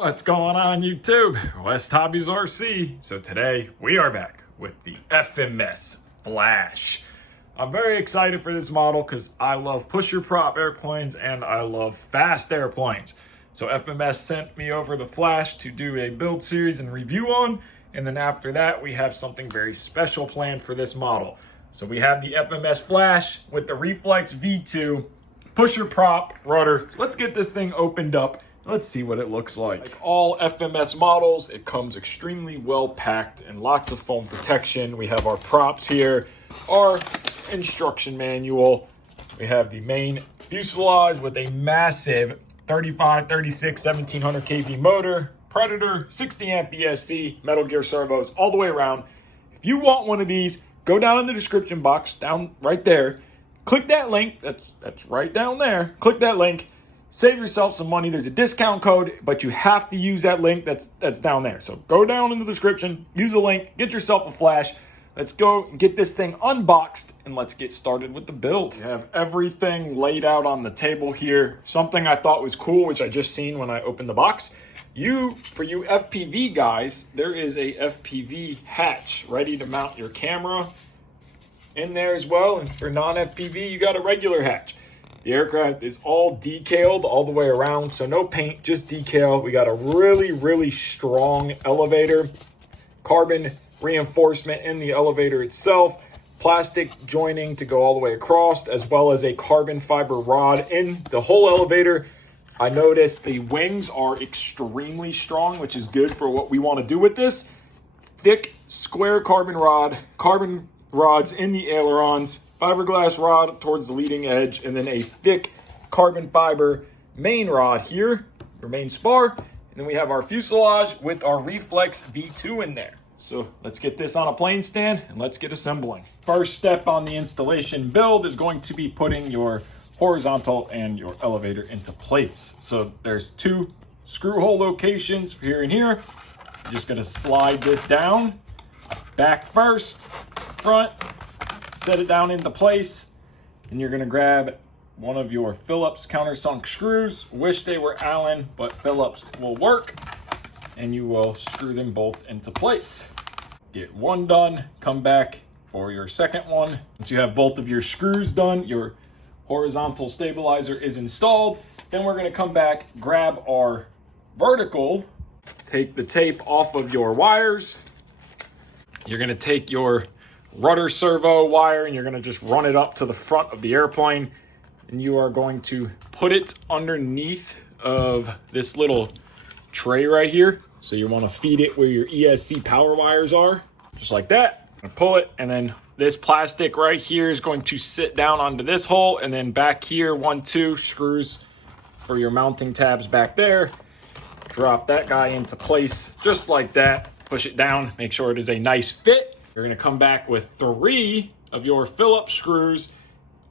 What's going on YouTube? WestHobbiesRC. So today we are back with the FMS Flash. I'm very excited for this model because I love pusher prop airplanes and I love fast airplanes. So FMS sent me over the Flash to do a build series and review on. And then after that, we have something very special planned for this model. So we have the FMS Flash with the Reflex V2 pusher prop rudder. So let's get this thing opened up. Let's see what it looks like. Like all FMS models, it comes extremely well packed and lots of foam protection. We have our props here, our instruction manual. We have the main fuselage with a massive 35, 36, 1700 kV motor, Predator, 60 amp ESC, metal gear servos all the way around. If you want one of these, go down in the description box, down right there. Click that link, that's right down there. Click that link. Save yourself some money. There's a discount code, but you have to use that link that's down there. So go down in the description, use the link, get yourself a Flash. Let's go and get this thing unboxed and let's get started with the build. We have everything laid out on the table here. Something I thought was cool, which I just seen when I opened the box. For you FPV guys, there is a FPV hatch ready to mount your camera in there as well. And for non-FPV, you got a regular hatch. The aircraft is all decaled all the way around, so no paint, just decal. We got a really, really strong elevator, carbon reinforcement in the elevator itself, plastic joining to go all the way across, as well as a carbon fiber rod in the whole elevator. I noticed the wings are extremely strong, which is good for what we want to do with this. Thick, square carbon rods in the ailerons, fiberglass rod towards the leading edge, and then a thick carbon fiber main rod here, or main spar. And then we have our fuselage with our Reflex V2 in there. So let's get this on a plane stand and let's get assembling. First step on the installation build is going to be putting your horizontal and your elevator into place. So there's two screw hole locations here and here. I'm just gonna slide this down, back first, front, set it down into place, and you're gonna grab one of your Phillips countersunk screws. Wish they were Allen, but Phillips will work, and you will screw them both into place. Get one done, come back for your second one. Once you have both of your screws done, your horizontal stabilizer is installed. Then we're gonna come back, grab our vertical, take the tape off of your wires. You're gonna take your rudder servo wire and you're going to just run it up to the front of the airplane, and you are going to put it underneath of this little tray right here. So you want to feed it where your ESC power wires are, just like that. Pull it, and then this plastic right here is going to sit down onto this hole, and then back here 1, 2 screws for your mounting tabs back there. Drop that guy into place just like that. Push it down, make sure it is a nice fit. You're gonna come back with 3 of your Phillips screws,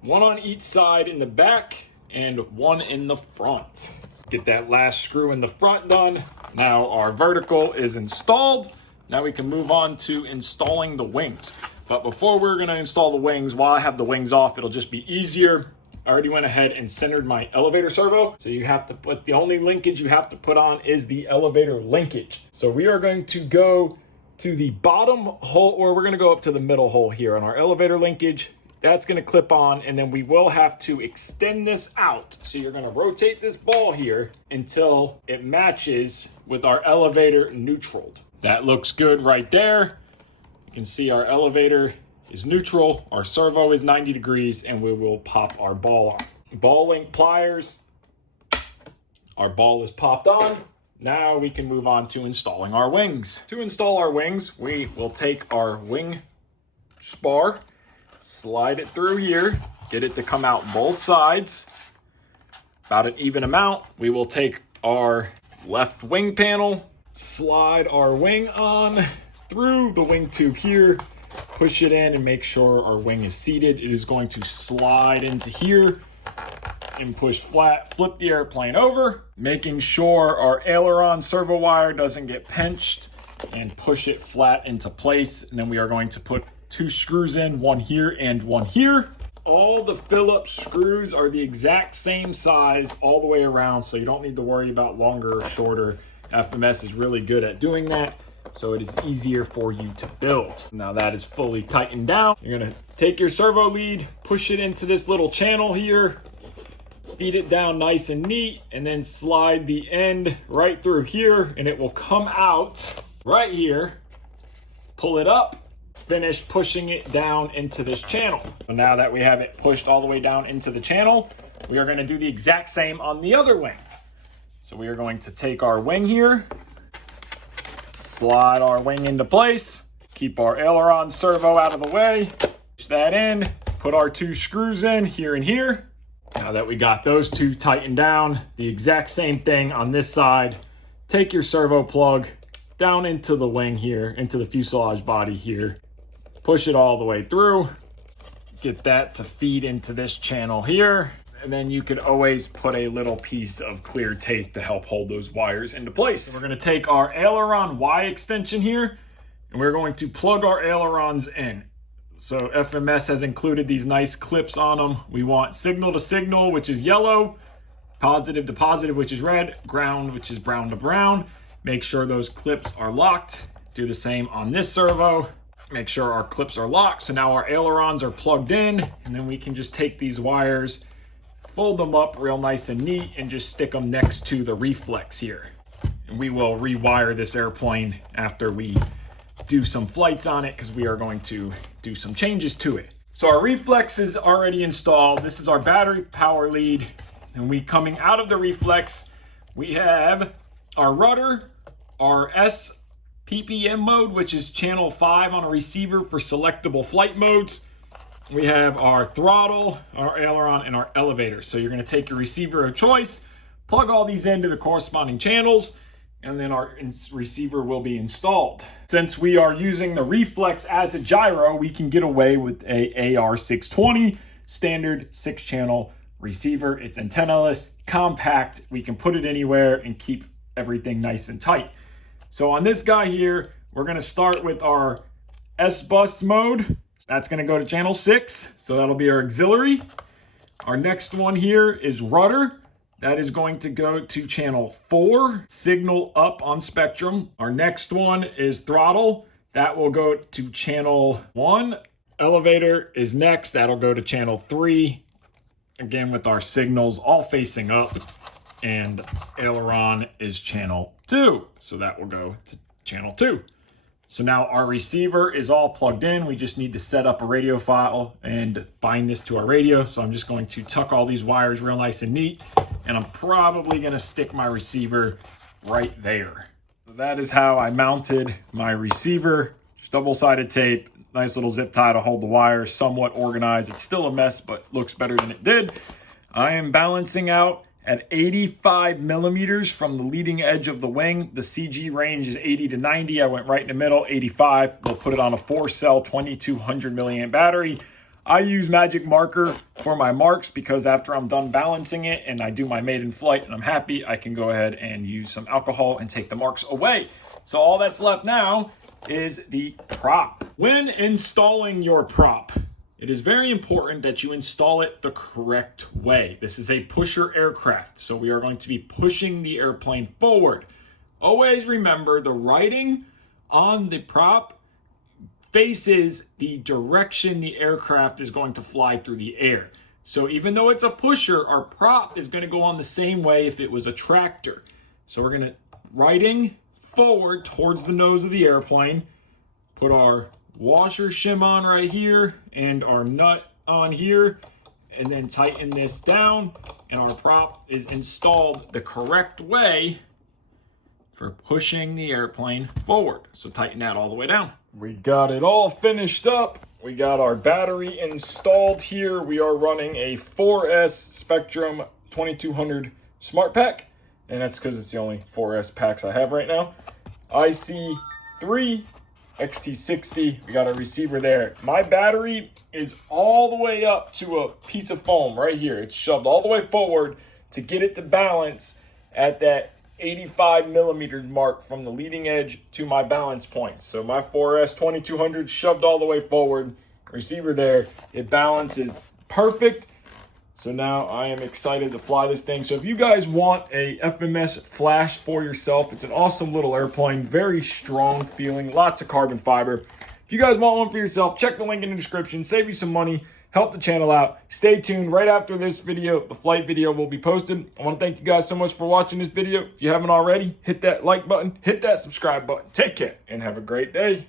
1 on each side in the back and 1 in the front. Get that last screw in the front done. Now our vertical is installed. Now we can move on to installing the wings. But before we're gonna install the wings, while I have the wings off, it'll just be easier. I already went ahead and centered my elevator servo. So you have to put, the only linkage you have to put on is the elevator linkage. So we are going to go to the bottom hole, or we're gonna go up to the middle hole here on our elevator linkage. That's gonna clip on, and then we will have to extend this out. So you're gonna rotate this ball here until it matches with our elevator neutral. That looks good right there. You can see our elevator is neutral, our servo is 90 degrees, and we will pop our ball on. Ball link pliers, our ball is popped on. Now we can move on to installing our wings. To install our wings, we will take our wing spar, slide it through here, get it to come out both sides, about an even amount. We will take our left wing panel, slide our wing on through the wing tube here, push it in and make sure our wing is seated. It is going to slide into here and push flat, flip the airplane over, making sure our aileron servo wire doesn't get pinched, and push it flat into place. And then we are going to put 2 screws in, 1 here and 1 here. All the Phillips screws are the exact same size all the way around, so you don't need to worry about longer or shorter. FMS is really good at doing that, so it is easier for you to build. Now that is fully tightened down, you're gonna take your servo lead, push it into this little channel here, feed it down nice and neat, and then slide the end right through here, and it will come out right here. Pull it up, finish pushing it down into this channel. So now that we have it pushed all the way down into the channel, we are gonna do the exact same on the other wing. So we are going to take our wing here, slide our wing into place, keep our aileron servo out of the way, push that in, put our 2 screws in here and here. Now that we got those 2 tightened down, the exact same thing on this side. Take your servo plug down into the wing here, into the fuselage body here, push it all the way through, get that to feed into this channel here. And then you could always put a little piece of clear tape to help hold those wires into place. So we're gonna take our aileron Y extension here, and we're going to plug our ailerons in. So FMS has included these nice clips on them. We want signal to signal, which is yellow, positive to positive, which is red, ground, which is brown to brown. Make sure those clips are locked. Do the same on this servo. Make sure our clips are locked. So now our ailerons are plugged in, and then we can just take these wires, fold them up real nice and neat, and just stick them next to the reflex here. And we will rewire this airplane after we do some flights on it, because we are going to do some changes to it. So our reflex is already installed. This is our battery power lead, and we coming out of the reflex, we have our rudder, our SPPM mode, which is channel 5 on a receiver for selectable flight modes. We have our throttle, our aileron, and our elevator. So you're gonna take your receiver of choice, plug all these into the corresponding channels, and then our receiver will be installed. Since we are using the reflex as a gyro, we can get away with a AR620 standard 6-channel receiver. It's antennaless, compact. We can put it anywhere and keep everything nice and tight. So on this guy here, we're gonna start with our S-bus mode. That's gonna go to channel 6, so that'll be our auxiliary. Our next one here is rudder. That is going to go to channel 4, signal up on spectrum. Our next one is throttle. That will go to channel 1. Elevator is next. That'll go to channel 3. Again, with our signals all facing up. And aileron is channel 2. So that will go to channel 2. So now our receiver is all plugged in. We just need to set up a radio file and bind this to our radio. So I'm just going to tuck all these wires real nice and neat. And I'm probably gonna stick my receiver right there. So that is how I mounted my receiver. Just double-sided tape, nice little zip tie to hold the wires, somewhat organized. It's still a mess, but looks better than it did. I am balancing out at 85 millimeters from the leading edge of the wing. The CG range is 80 to 90. I went right in the middle, 85. We'll put it on a 4-cell 2200 milliamp battery. I use magic marker for my marks because after I'm done balancing it and I do my maiden flight and I'm happy, I can go ahead and use some alcohol and take the marks away. So all that's left now is the prop. When installing your prop, it is very important that you install it the correct way. This is a pusher aircraft, so we are going to be pushing the airplane forward. Always remember the writing on the prop faces the direction the aircraft is going to fly through the air. So even though it's a pusher, our prop is going to go on the same way if it was a tractor. So we're going to writing forward towards the nose of the airplane, put our washer shim on right here and our nut on here, and then tighten this down, and our prop is installed the correct way for pushing the airplane forward. So tighten that all the way down. We got it all finished up. We got our battery installed here. We are running a 4S Spectrum 2200 Smart Pack, and that's because it's the only 4S packs I have right now. IC3 XT60, we got a receiver there. My battery is all the way up to a piece of foam right here. It's shoved all the way forward to get it to balance at that 85 millimeters mark from the leading edge to my balance point. So my 4S 2200 shoved all the way forward, receiver there, it balances perfect. So now I am excited to fly this thing. So if you guys want a FMS Flash for yourself, it's an awesome little airplane, very strong feeling, lots of carbon fiber. If you guys want one for yourself, check the link in the description, save you some money, help the channel out. Stay tuned. Right after this video, the flight video will be posted. I want to thank you guys so much for watching this video. If you haven't already, hit that like button, hit that subscribe button. Take care and have a great day.